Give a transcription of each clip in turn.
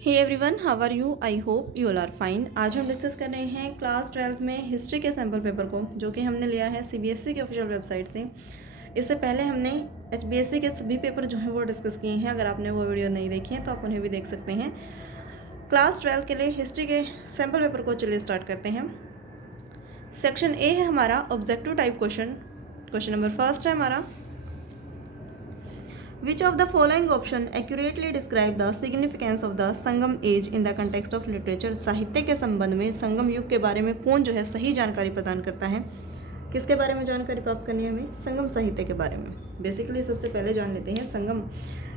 Hey everyone, how are you? I hope you all are fine. आज हम discuss कर रहे हैं क्लास 12 में हिस्ट्री के सैम्पल पेपर को, जो कि हमने लिया है सीबीएसई की ऑफिशियल वेबसाइट से। इससे पहले हमने एचबीएसई के सभी पेपर जो हैं वो डिस्कस किए हैं। अगर आपने वो वीडियो नहीं देखी है तो आप उन्हें भी देख सकते हैं। क्लास 12 के लिए हिस्ट्री के सैम्पल पेपर को चलिए स्टार्ट करते हैं। सेक्शन ए है हमारा objective type question. Question number first है हमारा, Which of the following option accurately describe the significance of the Sangam age in the context of literature? साहित्य के संबंध में संगम युग के बारे में कौन जो है सही जानकारी प्रदान करता है? किसके बारे में जानकारी प्राप्त करनी है हमें? संगम साहित्य के बारे में। बेसिकली सबसे पहले जान लेते हैं संगम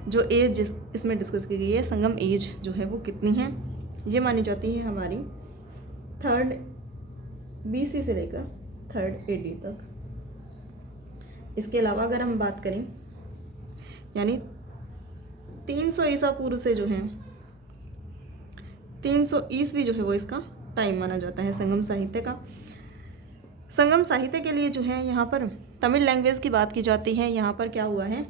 जो एज जिस इसमें डिस्कस की गई है, संगम एज जो है वो कितनी है। ये मानी जाती है हमारी 3rd BC से लेकर 3rd AD तक। इसके अलावा अगर हम बात करें यानी 300 ईसा पूर्व से जो है 300 ईस्वी जो है वो इसका टाइम माना जाता है संगम साहित्य का। संगम साहित्य के लिए जो है यहाँ पर तमिल लैंग्वेज की बात की जाती है। यहाँ पर क्या हुआ है,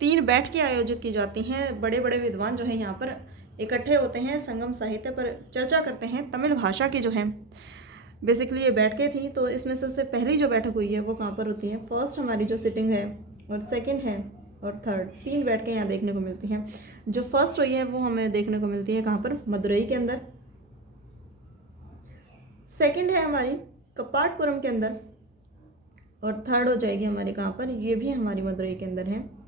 3 बैठकें आयोजित की जाती हैं। बड़े बड़े विद्वान जो है यहाँ पर इकट्ठे होते हैं, संगम साहित्य पर चर्चा करते हैं। तमिल भाषा की जो है बेसिकली ये बैठकें थी। तो इसमें सबसे पहली जो बैठक हुई है वो कहाँ पर होती है? फर्स्ट हमारी जो सिटिंग है और सेकेंड है और 3rd, 3 बैठकें यहाँ देखने को मिलती हैं। जो फर्स्ट हुई है वो हमें देखने को मिलती है कहाँ पर? मदुरई के अंदर। सेकंड है हमारी कपाटपुरम के अंदर और 3rd हो जाएगी हमारी कहाँ पर? ये भी हमारी मदुरई के अंदर है।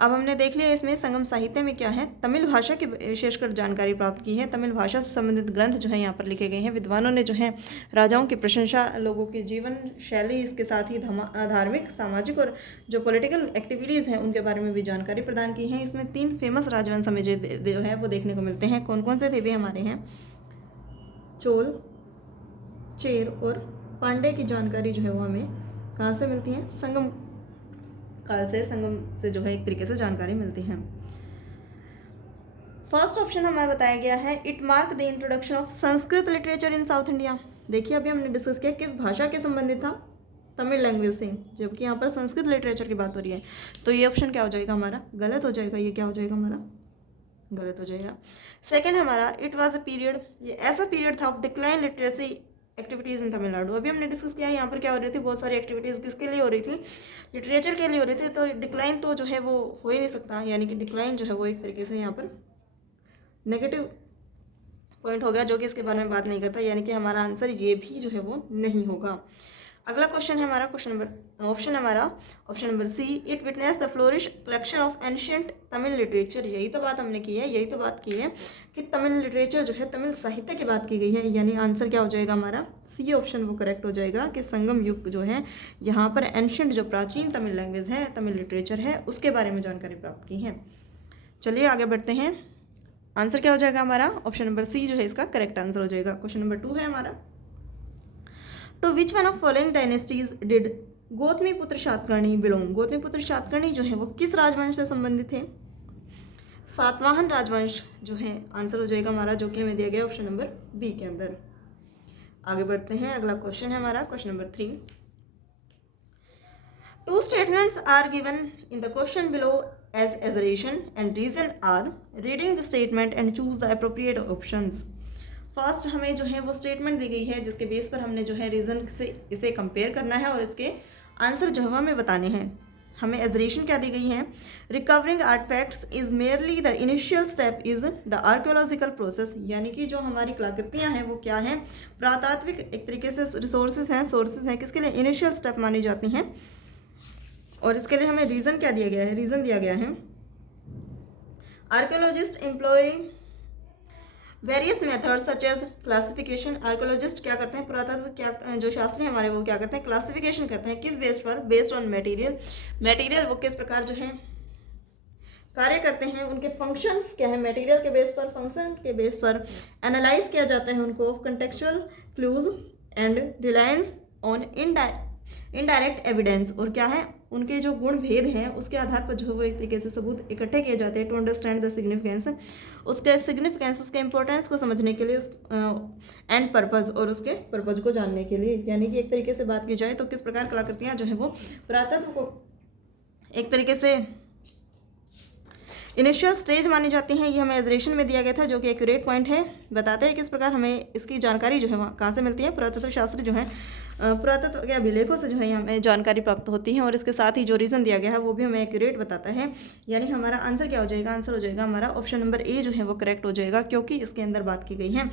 अब हमने देख लिया इसमें संगम साहित्य में क्या है, तमिल भाषा की विशेषकर जानकारी प्राप्त की है। तमिल भाषा से संबंधित ग्रंथ जो है यहाँ पर लिखे गए हैं। विद्वानों ने जो है राजाओं की प्रशंसा, लोगों की जीवन शैली, इसके साथ ही धार्मिक, सामाजिक और जो पॉलिटिकल एक्टिविटीज़ हैं उनके बारे में भी जानकारी प्रदान की है। इसमें 3 फेमस राजवंश हमें जो है वो देखने को मिलते हैं। कौन कौन से थे वे हमारे हैं? चोल, चेर और पांडे की जानकारी जो है वो हमें कहाँ से मिलती है? संगम काल से, संगम से जो है एक तरीके से जानकारी मिलती है। फर्स्ट ऑप्शन हमें बताया गया है, it mark the introduction of Sanskrit literature in south India. देखिए अभी हमने डिस्कस किया किस भाषा के संबंधित था? तमिल लैंग्वेज से, जबकि यहाँ पर संस्कृत लिटरेचर की बात हो रही है। तो ये ऑप्शन क्या हो जाएगा हमारा? गलत हो जाएगा। ये क्या हो जाएगा हमारा? गलत हो जाएगा। सेकेंड हमारा, इट वॉज अ पीरियड, ये ऐसा पीरियड था ऑफ डिक्लाइन लिटरेसी एक्टिविटीज़ इन तमिलनाडु। अभी हमने डिस्कस किया यहाँ पर क्या हो रही थी, बहुत सारी एक्टिविटीज़ किसके लिए हो रही थी? लिटरेचर के लिए हो रही थी। तो डिक्लाइन तो जो है वो हो ही नहीं सकता, यानी कि डिक्लाइन जो है वो एक तरीके से यहाँ पर नेगेटिव पॉइंट हो गया, जो कि इसके बारे में बात नहीं करता, यानी कि हमारा आंसर ये भी जो है वो नहीं होगा। अगला क्वेश्चन है हमारा option number C, it witness the flourish collection of ancient Tamil literature. यही तो बात हमने की है, यही तो बात की है कि तमिल लिटरेचर जो है, तमिल साहित्य की बात की गई है। यानी आंसर क्या हो जाएगा हमारा? सी ऑप्शन वो करेक्ट हो जाएगा कि संगम युग जो है यहाँ पर एंशियंट जो प्राचीन तमिल लैंग्वेज है, तमिल लिटरेचर है, उसके बारे में जानकारी प्राप्त की है। चलिए आगे बढ़ते हैं। आंसर क्या हो जाएगा हमारा? ऑप्शन नंबर सी जो है इसका करेक्ट आंसर हो जाएगा। क्वेश्चन नंबर 2 है हमारा, तो विच one of following dynasties did Gautamiputra Satakarni belong? Gautamiputra Satakarni जो है वो किस राजवंश से संबंधित थे? सातवाहन राजवंश जो है आंसर हो जाएगा हमारा, जो कि हमें दिया गया ऑप्शन नंबर बी के अंदर। आगे बढ़ते हैं। अगला क्वेश्चन है हमारा question number 3, 2 statements are given in the question below as assertion and reason are, reading the statement and choose the appropriate options। First हमें जो है वो स्टेटमेंट दी गई है जिसके बेस पर हमने जो है रीज़न से इसे कंपेयर करना है और इसके आंसर जो है हमें बताने हैं। हमें एजरेशन क्या दी गई है? Recovering artefacts is merely the initial step is the archaeological process. यानी कि जो हमारी कलाकृतियाँ हैं वो क्या हैं? पुरातात्विक एक तरीके से सोर्सेज हैं किसके लिए? इनिशियल स्टेप मानी जाती हैं। और इसके लिए हमें रीज़न क्या दिया गया है? रीज़न दिया गया है, archaeologist employ various method such as classification. Archaeologist क्या करते हैं? पुरातत्व क्या जो शास्त्री हमारे वो क्या करते हैं? क्लासिफिकेशन करते हैं। किस बेस पर? बेस्ड ऑन मटेरियल वो किस प्रकार जो है कार्य करते हैं, उनके फंक्शंस क्या है? मटेरियल के बेस पर, फंक्शन के बेस पर एनालाइज किया जाता है उनको, contextual clues and reliance on indirect evidence. और क्या है? उनके जो गुण भेद हैं उसके आधार पर जो है वो एक तरीके से सबूत इकट्ठे किए जाते हैं। टू अंडरस्टैंड द सिग्निफिकेंस, उसके सिग्निफिकेंस, उसके इंपॉर्टेंस को समझने के लिए, एंड पर्पज़, और उसके पर्पज़ को जानने के लिए। यानी कि एक तरीके से बात की जाए तो किस प्रकार कलाकृतियाँ जो है वो पुरातत्व को एक तरीके से इनिशियल स्टेज मानी जाती हैं, ये हमें एजरेशन में दिया गया था जो कि एक्यूरेट पॉइंट है। बताते हैं किस प्रकार हमें इसकी जानकारी जो है वहाँ कहाँ से मिलती है। पुरातत्व शास्त्र जो है पुरातत्व के अभिलेखों से जो है हमें जानकारी प्राप्त होती है और इसके साथ ही जो रीज़न दिया गया है वो भी हमें एक्यूरेट बताता है। यानी हमारा आंसर क्या हो जाएगा, आंसर हो जाएगा हमारा ऑप्शन नंबर ए जो है वो करेक्ट हो जाएगा, क्योंकि इसके अंदर बात की गई है।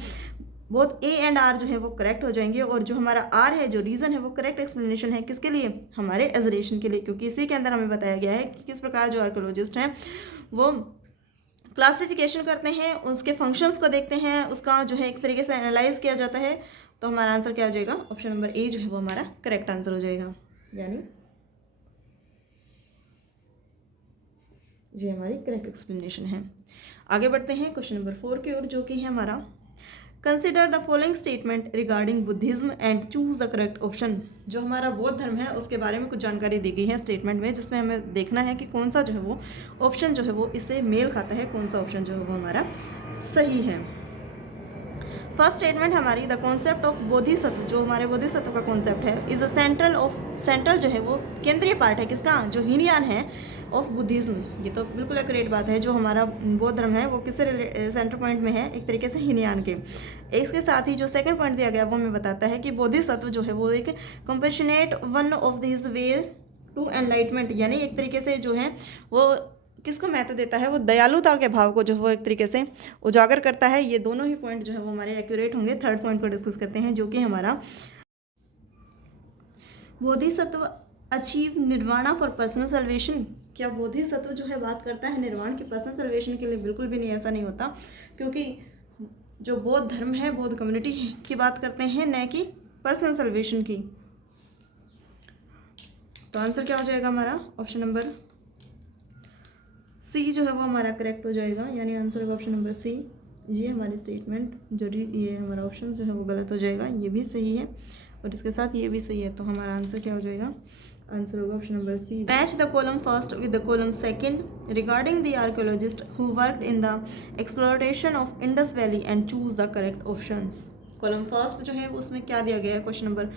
बोथ ए एंड आर जो है वो करेक्ट हो जाएंगे और जो हमारा आर है, जो रीज़न है, वो करेक्ट एक्सप्लेनेशन है किसके लिए, हमारे एजरेशन के लिए, क्योंकि इसी के अंदर हमें बताया गया है कि किस प्रकार जो आर्कोलॉजिस्ट हैं वो क्लासिफिकेशन करते हैं, उसके फंक्शंस को देखते हैं, उसका जो है एक तरीके से एनालाइज किया जाता है। तो हमारा आंसर क्या हो जाएगा, ऑप्शन नंबर ए जो है वो हमारा करेक्ट आंसर हो जाएगा, यानी ये हमारी करेक्ट एक्सप्लेनेशन है। आगे बढ़ते हैं क्वेश्चन नंबर 4 की ओर, जो कि है हमारा consider the following statement regarding Buddhism and choose the correct option. जो हमारा बौद्ध धर्म है उसके बारे में कुछ जानकारी दी गई है स्टेटमेंट में, जिसमें हमें देखना है कि कौन सा जो है वो ऑप्शन जो है वो इससे मेल खाता है, कौन सा ऑप्शन जो है वो हमारा सही है। फर्स्ट स्टेटमेंट हमारी, द कॉन्सेप्ट ऑफ बोधिसत्व, जो हमारे बोधिसत्व का कॉन्सेप्ट है, इज अ सेंट्रल जो है वो केंद्रीय पार्ट है किसका, जो हीनयान है ऑफ बुद्धिज्म। ये तो बिल्कुल एक्यूरेट बात है, जो हमारा बौद्ध धर्म है वो किससे सेंटर पॉइंट में है, एक तरीके से हीनयान के। इसके साथ ही जो सेकंड पॉइंट दिया गया वो हमें बताता है कि बोधिसत्व जो है वो एक compassionate one of this way to enlightenment, यानी एक तरीके से जो है वो किसको महत्व देता है, वो दयालुता के भाव को जो वो एक तरीके से उजागर करता है। ये दोनों ही पॉइंट जो है वो हमारे एक्यूरेट होंगे। थर्ड पॉइंट को डिस्कस करते हैं, जो कि हमारा Bodhisattva achieve nirvana for personal salvation. क्या बोधिसत्व जो है बात करता है निर्वाण की पर्सनल सल्वेशन के लिए? बिल्कुल भी नहीं, ऐसा नहीं होता, क्योंकि जो बौद्ध धर्म है, बौद्ध कम्युनिटी की बात करते हैं, न कि पर्सनल सल्वेशन की। तो आंसर क्या हो जाएगा हमारा, ऑप्शन नंबर सी जो है वो हमारा करेक्ट हो जाएगा, यानी आंसर होगा ऑप्शन नंबर सी। ये हमारी स्टेटमेंट जो ये हमारा ऑप्शन जो है वो गलत हो जाएगा, ये भी सही है और इसके साथ ये भी सही है। तो हमारा आंसर क्या हो जाएगा, आंसर होगा option number C. Match the column first with the column second regarding the archaeologist who worked in the exploration of Indus valley and choose the correct options. Column first जो है उसमें क्या दिया गया है, क्वेश्चन नंबर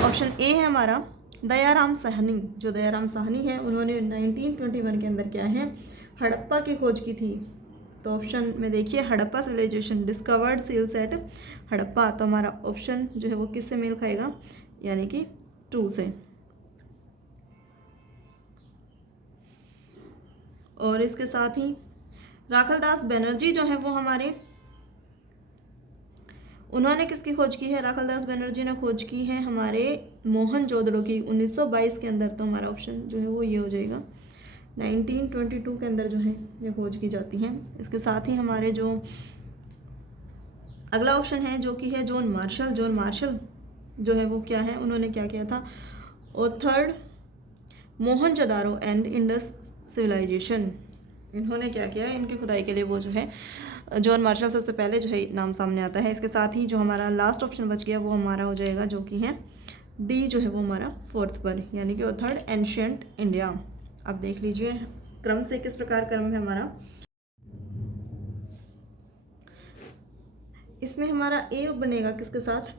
ऑप्शन ए है हमारा दयाराम साहनी। जो दयाराम साहनी है उन्होंने 1921 के अंदर क्या है, हड़प्पा की खोज की थी। तो ऑप्शन में देखिए, Harappa civilisation discovered seals at Harappa. तो हमारा ऑप्शन जो है वो किससे मेल खाएगा, यानी कि 2 से। और इसके साथ ही राखलदास बनर्जी जो है वो हमारे, उन्होंने किसकी खोज की है, राखलदास बनर्जी ने खोज की है हमारे मोहनजोदड़ो की 1922 के अंदर। तो हमारा ऑप्शन जो है वो ये हो जाएगा, 1922 के अंदर जो है ये खोज की जाती हैं। इसके साथ ही हमारे जो अगला ऑप्शन है जो कि है जॉन मार्शल। जॉन मार्शल जो है वो क्या है, उन्होंने क्या किया था, authored Mohenjodaro and Indus civilisation. इन्होंने क्या किया है, इनकी खुदाई के लिए वो जो है जॉन मार्शल सबसे पहले जो है नाम सामने आता है। इसके साथ ही जो हमारा लास्ट ऑप्शन बच गया वो हमारा हो जाएगा, जो कि है डी जो है वो हमारा 4th पर, यानी कि ऑथर्ड एंशिएंट इंडिया। अब देख लीजिए क्रम से किस प्रकार क्रम है हमारा। इसमें हमारा ए बनेगा किसके साथ,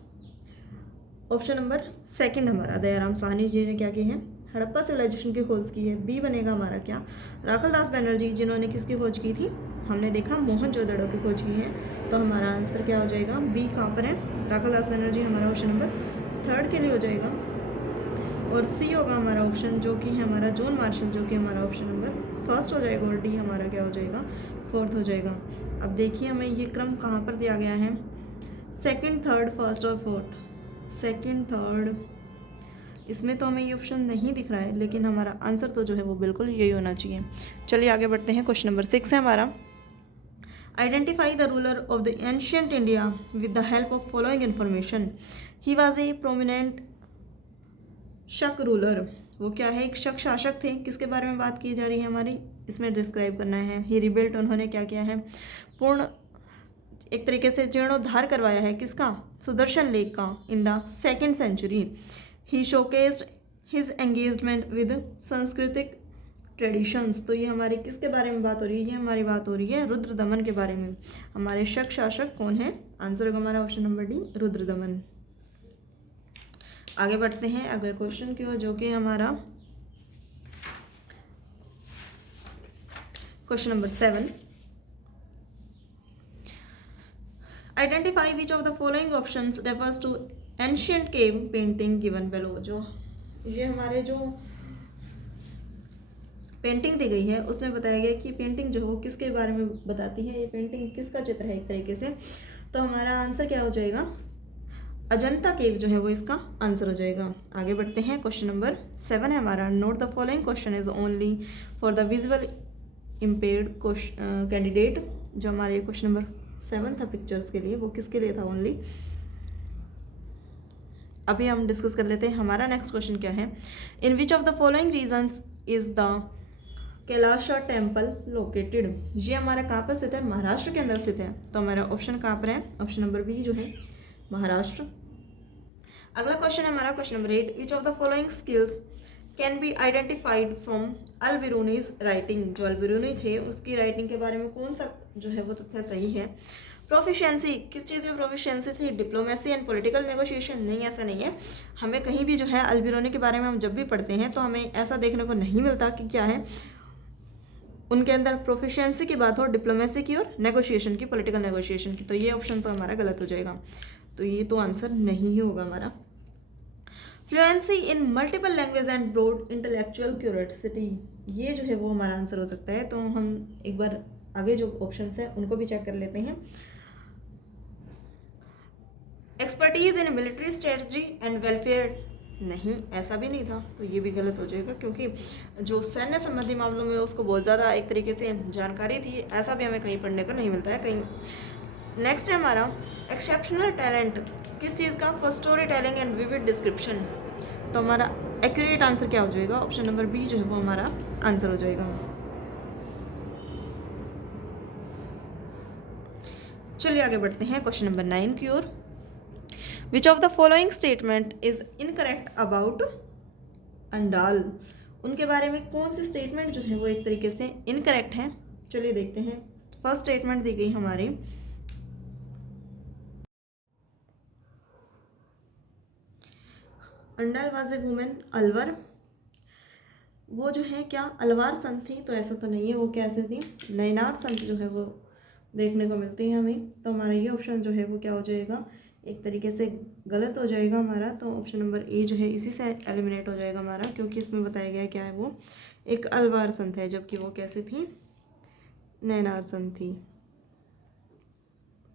ऑप्शन नंबर सेकंड हमारा दयाराम साहनी जी ने क्या की है, हड़प्पा सिविलाइजेशन की खोज की है। बी बनेगा हमारा क्या, राखलदास बनर्जी जिन्होंने किसकी खोज की थी, हमने देखा मोहनजोदड़ो की खोज की है। तो हमारा आंसर क्या हो जाएगा, बी कहाँ पर है, राखलदास बनर्जी हमारा ऑप्शन नंबर 3 के लिए हो जाएगा। और सी होगा हमारा ऑप्शन जो कि है हमारा जॉन मार्शल, जो कि हमारा ऑप्शन नंबर 1 हो जाएगा। और डी हमारा क्या हो जाएगा, 4th हो जाएगा। अब देखिए हमें ये क्रम कहाँ पर दिया गया है, 2nd, 3rd, 1st और 4th। 2nd, 3rd, इसमें तो हमें ये ऑप्शन नहीं दिख रहा है, लेकिन हमारा आंसर तो जो है वो बिल्कुल यही होना चाहिए। चलिए आगे बढ़ते हैं। क्वेश्चन नंबर 6 है हमारा, identify the ruler of the ancient India with the help of following information. He was a prominent शक रूलर। वो क्या है, एक शक शासक थे। किसके बारे में बात की जा रही है हमारी, इसमें डिस्क्राइब करना है। ही रिबिल्ट, उन्होंने क्या किया है, पूर्ण एक तरीके से जीर्णोद्धार करवाया है किसका, सुदर्शन लेक का, in the 2nd century। He showcased his engagement with सांस्कृतिक ट्रेडिशंस। तो ये हमारे किसके बारे में बात हो रही है, ये हमारी बात हो रही है रुद्रदमन के बारे में। हमारे शक शासक कौन है, आंसर होगा हमारा ऑप्शन नंबर डी, रुद्रदमन। आगे बढ़ते हैं अगले क्वेश्चन की ओर, जो कि हमारा question number 7, identify which of the following options refers to ancient cave painting given below. जो ये हमारे जो पेंटिंग दी गई है उसमें बताया गया कि पेंटिंग जो है वो किसके बारे में बताती है, ये पेंटिंग किसका चित्र है एक तरीके से। तो हमारा आंसर क्या हो जाएगा, अजंता केव जो है वो इसका आंसर हो जाएगा। आगे बढ़ते हैं, क्वेश्चन नंबर 7 है हमारा, note the following question is only for the visual impaired candidate. जो हमारे क्वेश्चन नंबर 7 था पिक्चर्स के लिए, वो किसके लिए था ओनली। अभी हम डिस्कस कर लेते हैं हमारा नेक्स्ट क्वेश्चन क्या है, in which of the following regions is the Kailasha temple located. ये हमारा कहाँ पर स्थित है, महाराष्ट्र के अंदर स्थित है। तो हमारा ऑप्शन कहाँ पर है, ऑप्शन नंबर बी जो है महाराष्ट्र। अगला क्वेश्चन है हमारा question number 8, which of the following skills can be identified from Al Biruni's writing. जो अल-बिरूनी थे उसकी राइटिंग के बारे में कौन सा जो है वो तथ्य सही है। प्रोफिशिएंसी, किस चीज़ में प्रोफिशिएंसी थी, डिप्लोमेसी एंड पॉलिटिकल नेगोशिएशन। नहीं, ऐसा नहीं है। हमें कहीं भी जो है अल-बिरूनी के बारे में हम जब भी पढ़ते हैं तो हमें ऐसा देखने को नहीं मिलता कि क्या है उनके अंदर प्रोफिशिएंसी की बात हो डिप्लोमेसी की और नेगोशिएशन की, पॉलिटिकल नेगोशिएशन की। तो ये ऑप्शन तो हमारा गलत हो जाएगा, तो ये तो आंसर नहीं ही होगा हमारा। Fluency in multiple language and broad intellectual curiosity, ये जो है वो हमारा आंसर हो सकता है। तो हम एक बार आगे जो ऑप्शंस है उनको भी चेक कर लेते हैं। Expertise in military strategy and welfare, नहीं, ऐसा भी नहीं था, तो ये भी गलत हो जाएगा क्योंकि जो सैन्य संबंधी मामलों में उसको बहुत ज़्यादा एक तरीके से जानकारी थी, ऐसा भी हमें कहीं पढ़ने को नहीं मिलता है कहीं। नेक्स्ट है हमारा एक्सेप्शनल टैलेंट, किस चीज़ का, for story telling and vivid description. तो हमारा एक्यूरेट आंसर क्या हो जाएगा, ऑप्शन नंबर बी जो है वो हमारा आंसर हो जाएगा। चलिए आगे बढ़ते हैं क्वेश्चन नंबर 9 की ओर। Which of the following statement is incorrect about Andal. उनके बारे में कौन सी स्टेटमेंट जो है वो एक तरीके से इनकरेक्ट है। चलिए देखते हैं। फर्स्ट स्टेटमेंट दी गई हमारी, Andal was A women Alwar. वो जो है क्या अलवार संत थी, तो ऐसा तो नहीं है। वो कैसे थी, नैनार संत जो है वो देखने को मिलती है हमें। तो हमारा ये ऑप्शन जो है वो क्या हो जाएगा, एक तरीके से गलत हो जाएगा हमारा। तो ऑप्शन नंबर ए जो है इसी से एलिमिनेट हो जाएगा हमारा, क्योंकि इसमें बताया गया क्या है, वो एक अलवार संत है, जबकि वो कैसे थी, नैनार संत थी।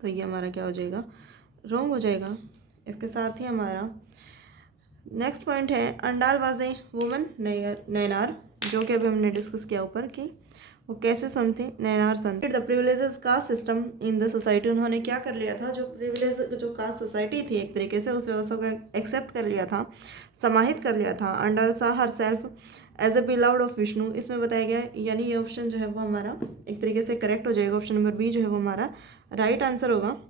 तो ये हमारा क्या हो जाएगा, रॉन्ग हो जाएगा। इसके साथ ही हमारा नेक्स्ट पॉइंट है, Andal was a woman Nayanar, जो कि अभी हमने डिस्कस किया ऊपर कि वो कैसे संत थे, नैनार संत। The privileges caste system in the society, उन्होंने क्या कर लिया था, जो प्रिविलेज जो कास्ट सोसाइटी थी एक तरीके से उस व्यवस्था को एक्सेप्ट कर लिया था, समाहित कर लिया था। Andal saw herself as a beloved of Vishnu, इसमें बताया गया है, यानी ये ऑप्शन जो है वो हमारा एक तरीके से करेक्ट हो जाएगा। ऑप्शन नंबर बी जो है वो हमारा राइट आंसर होगा।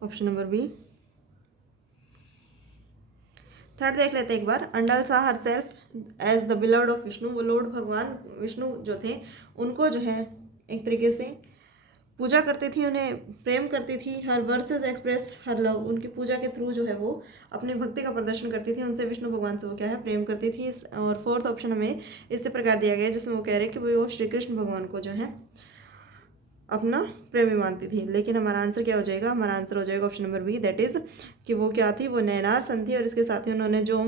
Option number B. थर्ड देख लेते हैं एक बार, Andal saw herself as the beloved of Vishnu, वो लॉर्ड भगवान विष्णु जो थे उनको जो है एक तरीके से पूजा करती थी, उन्हें प्रेम करती थी। हर वर्सेस एक्सप्रेस हर लव, उनकी पूजा के थ्रू जो है वो अपनी भक्ति का प्रदर्शन करती थी, उनसे विष्णु भगवान से वो क्या है, प्रेम करती थी। और फोर्थ ऑप्शन हमें इस प्रकार दिया गया है जिसमें वो कह रहे हैं कि वो श्री कृष्ण भगवान को जो है अपना प्रेमी मानती थी। लेकिन हमारा आंसर क्या हो जाएगा, हमारा आंसर हो जाएगा option number B, that is कि वो क्या थी, वो नैनार संत थी। और इसके साथ ही उन्होंने जो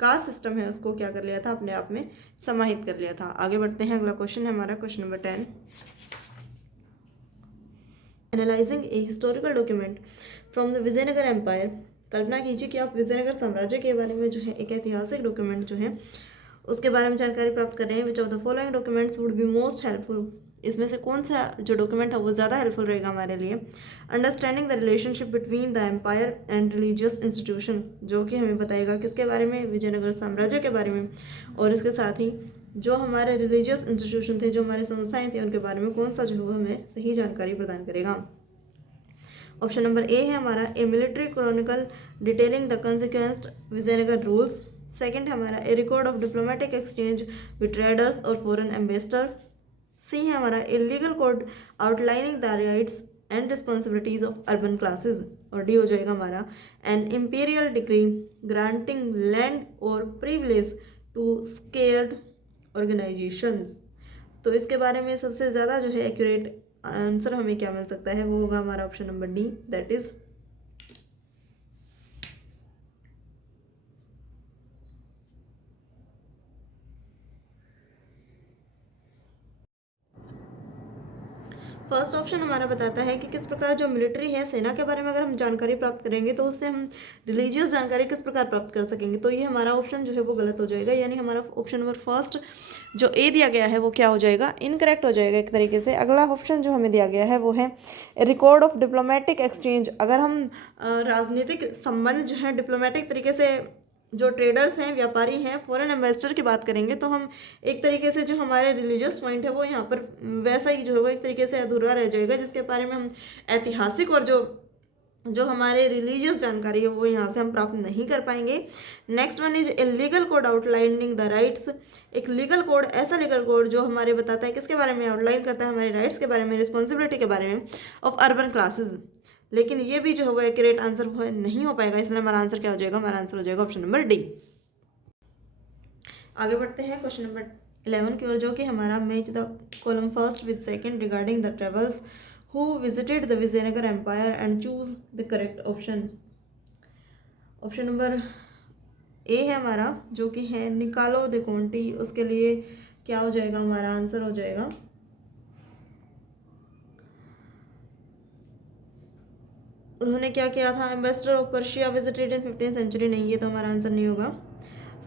कास्ट सिस्टम है उसको क्या कर लिया था, अपने आप में समाहित कर लिया था। आगे बढ़ते हैं, अगला क्वेश्चन है हमारा question number 10, analysing a historical document from the Vijayanagar empire. कल्पना कीजिए कि आप विजयनगर साम्राज्य के बारे में जो है एक ऐतिहासिक डॉक्यूमेंट जो है उसके बारे में जानकारी प्राप्त कर रहे हैं। विच of the following documents would be most helpful, इसमें से कौन सा जो डॉक्यूमेंट है वो ज़्यादा हेल्पफुल रहेगा हमारे लिए। Understanding the relationship between the empire and religious institution, जो कि हमें बताएगा किसके बारे में, विजयनगर साम्राज्य के बारे में। और इसके साथ ही जो हमारे रिलीजियस इंस्टीट्यूशन थे, जो हमारी संस्थाएं थी, उनके बारे में कौन सा जो है हमें सही जानकारी प्रदान करेगा। ऑप्शन नंबर ए है हमारा, a military chronicle detailing the consequences Vijayanagara rules. Second है हमारा, a record of diplomatic exchange with traders और फॉरेन एम्बेसडर। सी है हमारा, a legal code outlining the rights and responsibilities of urban classes. और D हो जाएगा हमारा, an imperial decree granting land और प्रिविलेज टू स्केर्ड ऑर्गेनाइजेशंस। तो इसके बारे में सबसे ज़्यादा जो है एक्यूरेट आंसर हमें क्या मिल सकता है, वो होगा हमारा option number D, that is first option हमारा बताता है कि किस प्रकार जो मिलिट्री है, सेना के बारे में अगर हम जानकारी प्राप्त करेंगे तो उससे हम रिलीजियस जानकारी किस प्रकार प्राप्त कर सकेंगे। तो ये हमारा ऑप्शन जो है वो गलत हो जाएगा, यानी हमारा ऑप्शन नंबर फर्स्ट जो ए दिया गया है वो क्या हो जाएगा, इनकरेक्ट हो जाएगा एक तरीके से। अगला ऑप्शन जो हमें दिया गया है वो है रिकॉर्ड ऑफ डिप्लोमेटिक एक्सचेंज। अगर हम राजनीतिक संबंध जो है डिप्लोमेटिक तरीके से जो ट्रेडर्स हैं, व्यापारी हैं, फॉरेन इन्वेस्टर की बात करेंगे तो हम एक तरीके से जो हमारे रिलीजियस पॉइंट है वो यहाँ पर वैसा ही जो है वो एक तरीके से अधूरा रह जाएगा, जिसके बारे में हम ऐतिहासिक और जो हमारे रिलीजियस जानकारी है वो यहाँ से हम प्राप्त नहीं कर पाएंगे। Next one is a legal code outlining the rights. एक लीगल कोड, ऐसा लीगल कोड जो हमारे बताता है किसके बारे में, आउटलाइन करता है हमारे राइट्स के बारे में, रिस्पॉन्सिबिलिटी के बारे में ऑफ अर्बन क्लासेज। लेकिन ये भी जो है वो एक्यूरेट आंसर वो नहीं हो पाएगा, इसलिए हमारा आंसर क्या हो जाएगा, हमारा आंसर हो जाएगा ऑप्शन नंबर डी। आगे बढ़ते हैं क्वेश्चन नंबर 11 की ओर, जो कि हमारा match the column first with second regarding the travels who visited the Vijayanagar empire and choose the correct option. Option number A है हमारा, जो कि है निकालो द कॉन्टी। उसके लिए क्या हो जाएगा, हमारा आंसर हो जाएगा उन्होंने क्या किया था, ambassador of Persia visited in 15th century. नहीं, ये तो हमारा आंसर नहीं होगा।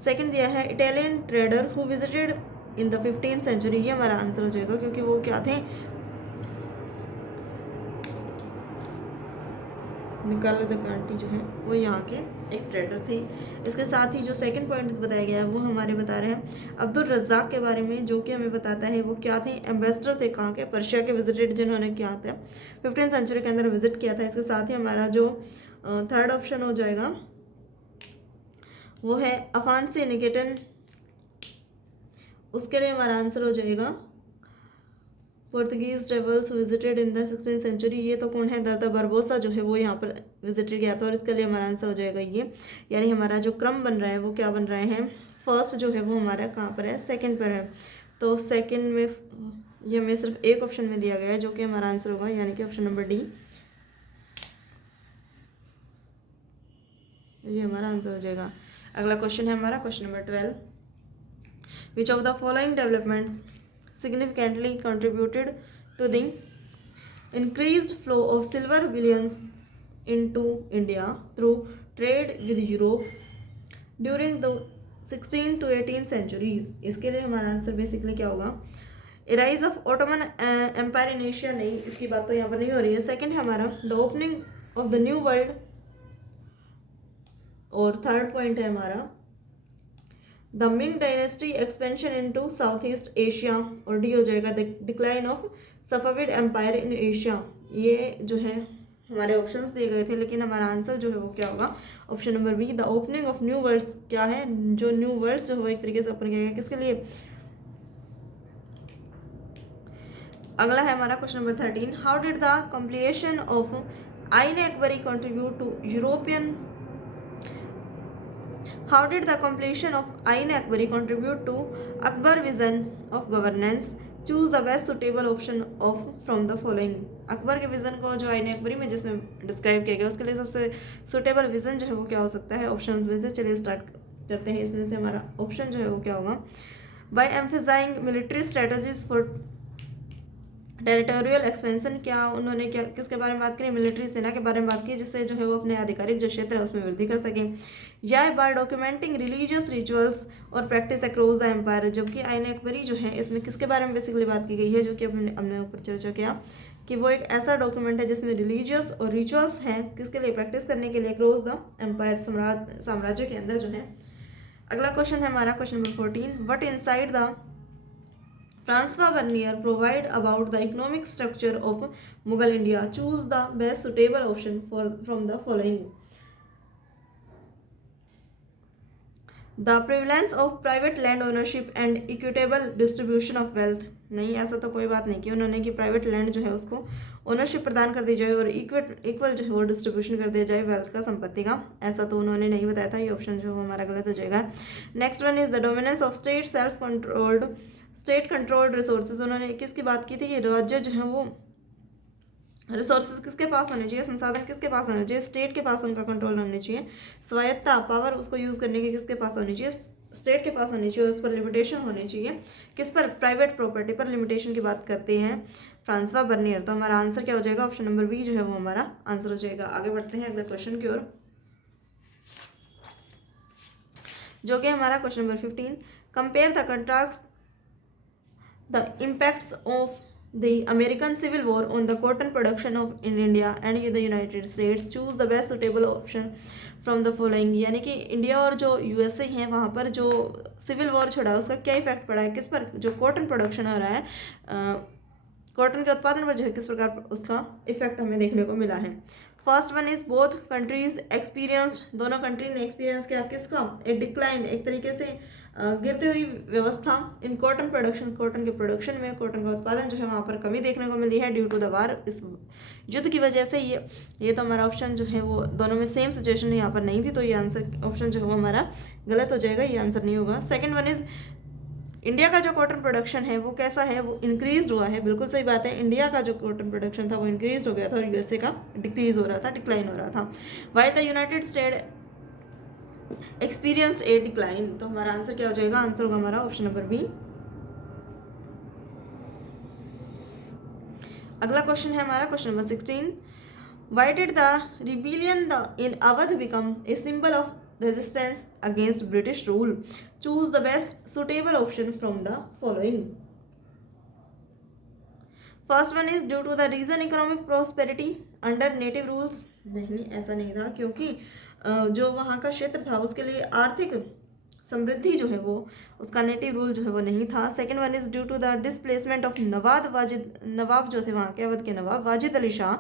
सेकंड दिया है Italian trader who visited in the 15th century. ये हमारा आंसर हो जाएगा, क्योंकि वो क्या थे, निकालो द कांटी जो है वो यहाँ के एक ट्रेडर थे। इसके साथ ही जो सेकंड पॉइंट बताया गया है वो हमारे बता रहे हैं अब्दुल रज़ाक के बारे में, जो कि हमें बताता है वो क्या थे, एम्बेसडर थे कहाँ के, पर्शिया के विजिटेड, जिन्होंने क्या था 15th सेंचुरी के अंदर विजिट किया था। इसके साथ ही हमारा जो थर्ड ऑप्शन हो जाएगा वो है अफांसी निकेतन। उसके लिए हमारा आंसर हो जाएगा Portuguese travels visited in the 16th century. ये तो कौन है, दर्दा बारबोसा जो है वो यहाँ पर विजिटेड किया था, और इसके लिए हमारा आंसर हो जाएगा ये। यानी हमारा जो क्रम बन रहा है वो क्या बन रहे हैं, फर्स्ट जो है वो हमारा कहाँ पर है, सेकंड पर है। तो सेकंड में ये हमें सिर्फ एक ऑप्शन में दिया गया है, जो कि हमारा आंसर होगा, यानी कि ऑप्शन नंबर डी, ये हमारा आंसर हो जाएगा। अगला क्वेश्चन है हमारा question number 12, which of the following developments significantly contributed to the increased flow of silver bullions into India through trade with Europe during the 16th to 18th centuries। इसके लिए हमारा आंसर बेसिकली क्या होगा, rise of Ottoman empire in Asia. नहीं, इसकी बात तो यहाँ पर नहीं हो रही है। सेकंड है हमारा the opening of the new world, और थर्ड पॉइंट है हमारा the Ming dynasty expansion into South East Asia, और डी हो जाएगा the decline of Safavid empire in Asia. ये जो है हमारे ऑप्शंस दिए गए थे, लेकिन हमारा आंसर जो है वो क्या होगा, option number B, the opening of new worlds. क्या है, जो न्यू वर्ल्ड्स जो है वो एक तरीके से ओपन किया गया, किसके लिए। अगला है हमारा question number 13, how did the completion of Ain Akbari contribute to European How did the completion of Ain Akbari contribute to Akbar vision of governance? Choose the best suitable option of from the following। Akbar के vision को जो आइन अकबरी में जिसमें describe किया गया, उसके लिए सबसे सुटेबल विजन जो है वो क्या हो सकता है, ऑप्शंस में से। चलिए स्टार्ट करते हैं। इसमें से हमारा ऑप्शन जो है वो क्या होगा, by emphasising military strategies for territorial expansion. क्या उन्होंने क्या किसके बारे में बात करी, मिलिट्री सेना के बारे में बात की, जिससे जो है वो अपने आधिकारिक जो क्षेत्र है उसमें वृद्धि कर सकें। या बाय डॉक्यूमेंटिंग रिलीजियस रिचुअल्स और प्रैक्टिस अक्रॉस द एम्पायर। जबकि आइन अकबरी जो है इसमें किसके बारे में बेसिकली बात की गई है, जो कि हमने ऊपर चर्चा किया कि वो एक ऐसा डॉक्यूमेंट है जिसमें रिलीजियस और रिचुअल्स हैं, किसके लिए, प्रैक्टिस करने के लिए, अक्रॉस द एम्पायर, साम्राज्य के अंदर जो है। अगला क्वेश्चन है हमारा question number 14, what inside the Francois Bernier provide about the economic structure of Mughal India? Choose the best suitable option from the following. The prevalence of private land ownership and equitable distribution of wealth। नहीं, ऐसा तो कोई बात नहीं की उन्होंने कि private land जो है उसको ओनरशिप प्रदान कर दी जाए और इक्वल जो है वो डिस्ट्रीब्यूशन कर दिया जाए वेल्थ का, संपत्ति का। ऐसा तो उन्होंने नहीं बताया था, ये ऑप्शन जो हमारा गलत हो जाएगा। Next one is the dominance of state controlled resources. उन्होंने किसकी बात की थी कि राज्य जो है वो रिसोर्सेज किसके पास होने चाहिए, संसाधन किसके पास होने चाहिए, स्टेट के पास उनका कंट्रोल होने चाहिए। स्वायत्ता, पावर उसको यूज़ करने की किसके पास होनी चाहिए, स्टेट के पास होनी चाहिए। उस पर लिमिटेशन होनी चाहिए, किस पर, प्राइवेट प्रॉपर्टी पर लिमिटेशन की बात करते हैं फ्रांसवा बर्नियर। तो हमारा आंसर क्या हो जाएगा, ऑप्शन नंबर बी जो है वो हमारा आंसर हो जाएगा। आगे बढ़ते हैं अगले क्वेश्चन की ओर, जो कि हमारा question number 15। Compare the contrast the impacts of the American Civil War on the cotton production of in India and the United States. Choose the best suitable option from the following। यानी कि India और जो USA हैं वहाँ पर जो civil war छोड़ा उसका क्या इफेक्ट पड़ा है, किस पर, जो कॉटन प्रोडक्शन हो रहा है, कॉटन के उत्पादन पर जो है किस प्रकार उसका इफेक्ट हमें देखने को मिला है। First one is both countries experienced, दोनों कंट्री ने एक्सपीरियंस किया किसका, ए डिक्लाइन, एक तरीके से गिरती हुई व्यवस्था इन कॉटन प्रोडक्शन, कॉटन के प्रोडक्शन में, कॉटन का उत्पादन जो है वहाँ पर कमी देखने को मिली है ड्यू टू द वार, इस युद्ध की वजह से। ये तो हमारा ऑप्शन जो है वो दोनों में सेम सिचुएशन यहाँ पर नहीं थी, तो ये आंसर ऑप्शन जो है वो हमारा गलत हो जाएगा, ये आंसर नहीं होगा। सेकेंड वन इज इंडिया का जो कॉटन प्रोडक्शन है वो कैसा है, वो इंक्रीज हुआ है, बिल्कुल सही बात है। इंडिया का जो कॉटन प्रोडक्शन था वो इंक्रीज हो गया था और यूएसए का डिक्रीज हो रहा था, डिक्लाइन हो रहा था। While the United State experienced a decline. तो हमारा आंसर क्या हो जाएगा, आंसर होगा हमारा ऑप्शन नंबर बी। अगला क्वेश्चन है हमारा question number 16। Why did the rebellion in Awadh become a symbol of resistance against British rule. Choose the best suitable option from the following. First one is due to the reason economic prosperity under native rules. नहीं, ऐसा नहीं था, क्योंकि जो वहाँ का क्षेत्र था उसके लिए आर्थिक समृद्धि जो है वो उसका नेटिव रूल जो है वो नहीं था। Second one is due to the displacement of nawab जो थे वहाँ के अवध के नवाब वाजिद अली शाह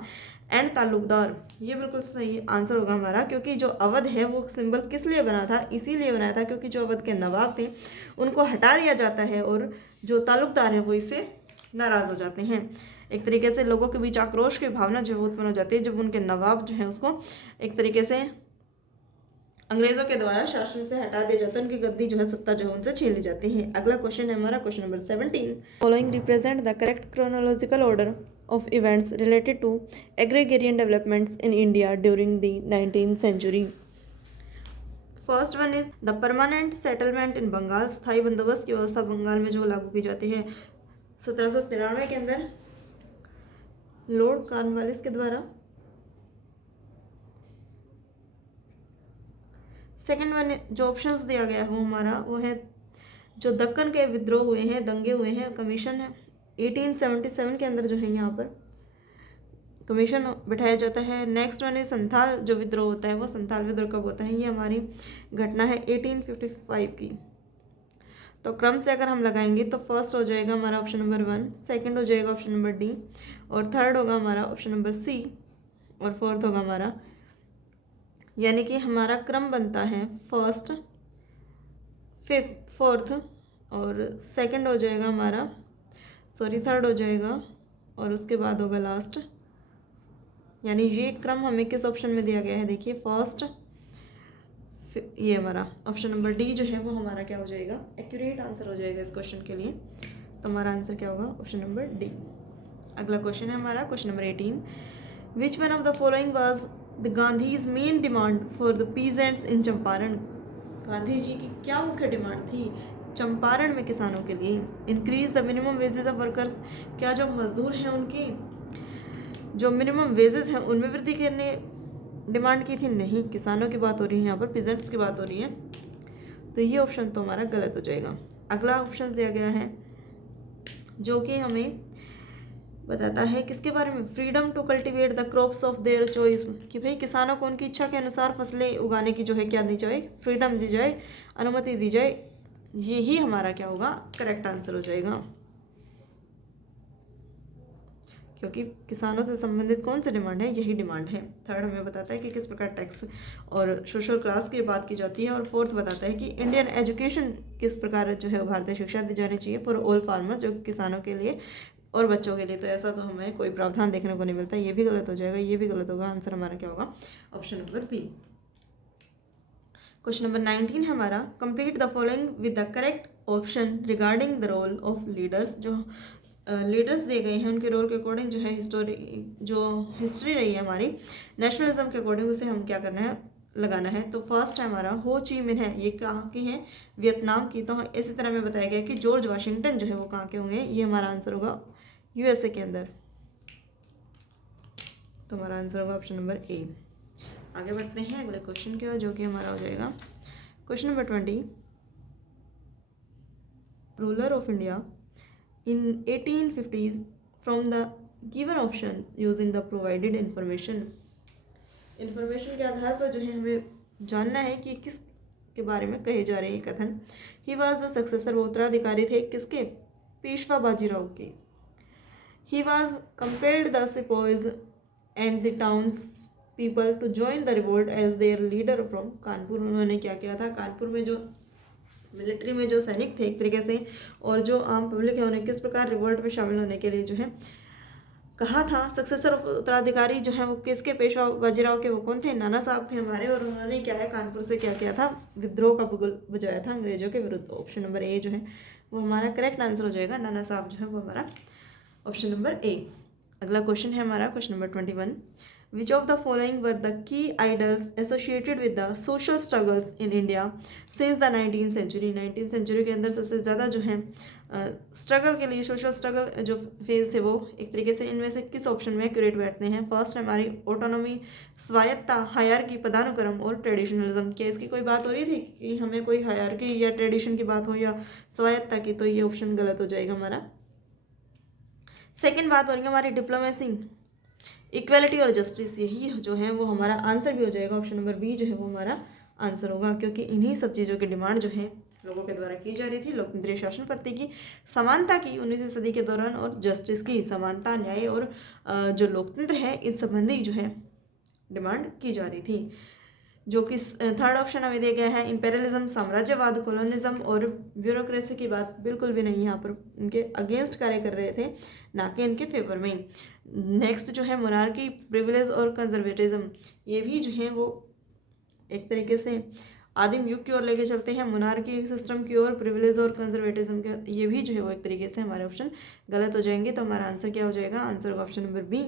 एंड ताल्लुकदार। ये बिल्कुल सही आंसर होगा हमारा, क्योंकि जो अवध है वो सिंबल किस लिए बना था, इसीलिए बनाया था क्योंकि जो अवध के नवाब थे उनको हटा दिया जाता है और जो ताल्लुकदार हैं वो इससे नाराज़ हो जाते हैं। एक तरीके से लोगों के बीच आक्रोश की भावना जो है उत्पन्न हो जाती है जब उनके नवाब जो है उसको एक तरीके से अंग्रेजों के द्वारा शासन से हटा दिया जाता है, उनकी गद्दी जो है सत्ता जो है उनसे छीन ली जाती है। अगला क्वेश्चन है हमारा question number 17। Following represent the correct chronological order of events related to agrarian developments in India during the 19th century. First one is the permanent settlement in Bengal. स्थायी बंदोबस्त की व्यवस्था बंगाल में जो लागू की जाती है 1793 के अंदर लॉर्ड कॉर्नवालिस के द्वारा। सेकेंड वन जो ऑप्शंस दिया गया है वो हमारा वो है जो दक्कन के विद्रोह हुए हैं, दंगे हुए हैं, कमीशन है 1877 के अंदर जो है यहाँ पर कमीशन बिठाया जाता है। नेक्स्ट वन है संथाल जो विद्रोह होता है, वो संथाल विद्रोह कब होता है, ये हमारी घटना है 1855 की। तो क्रम से अगर हम लगाएंगे तो फर्स्ट हो जाएगा हमारा ऑप्शन नंबर 1, सेकंड हो जाएगा ऑप्शन नंबर डी, और थर्ड होगा हमारा ऑप्शन नंबर सी, और फोर्थ होगा हमारा, यानी कि हमारा क्रम बनता है फर्स्ट, फिफ्थ, फोर्थ, और सेकंड हो जाएगा हमारा, थर्ड हो जाएगा, और उसके बाद होगा लास्ट। यानी ये क्रम हमें किस ऑप्शन में दिया गया है, देखिए फर्स्ट, ये हमारा ऑप्शन नंबर डी जो है वो हमारा क्या हो जाएगा, एक्यूरेट आंसर हो जाएगा इस क्वेश्चन के लिए। तो हमारा आंसर क्या होगा, ऑप्शन नंबर डी। अगला क्वेश्चन है हमारा क्वेश्चन नंबर 18। Which one of the following was the Gandhi's main demand for the peasants in Champaran. Gandhi ji की क्या मुख्य डिमांड थी चंपारण में किसानों के लिए। Increase the minimum wages of workers, क्या जो मजदूर हैं उनकी जो मिनिमम वेजेस हैं उनमें वृद्धि करने डिमांड की थी, नहीं, किसानों की बात हो रही है यहाँ पर, पीजेंट्स की बात हो रही है, तो ये ऑप्शन तो हमारा गलत हो जाएगा। अगला ऑप्शन दिया गया है जो कि हमें बताता है किसके बारे में, freedom to cultivate the crops of their choice, कि भाई किसानों को उनकी इच्छा के अनुसार फसलें उगाने की जो है क्या दी जाए, फ्रीडम दी जाए, अनुमति दी जाए। यही हमारा क्या होगा, करेक्ट आंसर हो जाएगा, क्योंकि किसानों से संबंधित कौन सी डिमांड है, यही डिमांड है। थर्ड हमें बताता है कि किस प्रकार टैक्स और सोशल क्लास की बात की जाती है, और फोर्थ बताता है कि इंडियन एजुकेशन किस प्रकार जो है भारतीय शिक्षा दी जानी चाहिए फॉर ऑल फार्मर्स, जो किसानों के लिए और बच्चों के लिए तो ऐसा तो हमें कोई प्रावधान देखने को नहीं मिलता। ये भी गलत हो जाएगा, ये भी गलत होगा। आंसर हमारा क्या होगा? Option number B. Question number 19 है हमारा, complete the following with the correct option regarding the role of leaders. जो लीडर्स दिए गए हैं उनके रोल के अकॉर्डिंग जो है हिस्ट्री रही है हमारी नेशनलिज्म के अकॉर्डिंग, उसे हम क्या करना है? लगाना है। तो फर्स्ट है हमारा हो ची मिन है, ये कहाँ की है? वियतनाम की। तो इसी तरह में बताया गया कि जॉर्ज वाशिंगटन जो है वो कहाँ के होंगे? ये हमारा आंसर होगा यूएसए के अंदर। तो हमारा आंसर होगा ऑप्शन नंबर ए। आगे बढ़ते हैं अगले क्वेश्चन की ओर, जो कि हमारा हो जाएगा question number 20। Ruler of India in 1850s from the given options using the provided information के आधार पर जो है हमें जानना है कि किस के बारे में कहे जा रहे हैं कथन। ही वॉज द सक्सेसर, वो उत्तराधिकारी थे किसके? पेशवा बाजीराव के। He was compelled the sepoys and the townspeople to join the revolt as their leader from Kanpur. उन्होंने क्या किया था? कानपुर में जो मिलिट्री में जो सैनिक थे एक तरीके से, और जो आम पब्लिक है उन्हें किस प्रकार रिवोल्ट में शामिल होने के लिए जो है कहा था। सक्सेसर उत्तराधिकारी जो है वो किसके? पेशवा बाजीराव के। वो कौन थे? नाना साहब थे हमारे। और उन्होंने क्या है? कानपुर से क्या किया था? विद्रोह का बुगल बजाया था अंग्रेजों के विरुद्ध। ऑप्शन नंबर ए जो है वो हमारा करेक्ट आंसर हो जाएगा। नाना साहब जो है वो हमारा ऑप्शन नंबर ए। अगला क्वेश्चन है हमारा question number 21। Which of the following were the key idols associated with the social struggles in India since the 19th century? 19th century के अंदर सबसे ज़्यादा जो है स्ट्रगल के लिए सोशल स्ट्रगल जो फेज थे वो एक तरीके से इनमें से किस ऑप्शन में एक्यूरेट बैठते हैं? फर्स्ट हमारी ऑटोनॉमी, स्वायत्ता, हायरकी, पदानुक्रम और ट्रेडिशनलिज्म। क्या इसकी कोई बात हो रही थी कि हमें कोई हायरकी या ट्रेडिशन की बात हो या स्वायत्ता की? तो ये ऑप्शन गलत हो जाएगा हमारा। सेकेंड बात हो रही है हमारी डिप्लोमेसी, इक्वेलिटी और जस्टिस। यही जो है वो हमारा आंसर भी हो जाएगा। ऑप्शन नंबर बी जो है वो हमारा आंसर होगा, क्योंकि इन्हीं सब चीज़ों की डिमांड जो है लोगों के द्वारा की जा रही थी। लोकतंत्रीय शासन पद्धति की समानता की 19वीं सदी के दौरान, और जस्टिस की समानता, न्याय और जो लोकतंत्र है इस संबंधी जो है डिमांड की जा रही थी। जो कि थर्ड ऑप्शन हमें दिया गया है इंपेरियलिज्म, साम्राज्यवाद, कॉलोनिज्म और ब्यूरोक्रेसी की बात बिल्कुल भी नहीं, यहाँ पर उनके अगेंस्ट कार्य कर रहे थे, ना कि इनके फेवर में। नेक्स्ट जो है मोनार्की, प्रिविलेज और कंजर्वेटिज्म, ये भी जो है वो एक तरीके से आदिम युग की ओर लेके चलते हैं। मोनार्की सिस्टम की ओर, प्रिविलेज और कंजर्वेटिज्म के ये भी जो है वो एक तरीके से हमारे ऑप्शन गलत हो जाएंगे। तो हमारा आंसर क्या हो जाएगा? आंसर होगा ऑप्शन नंबर बी।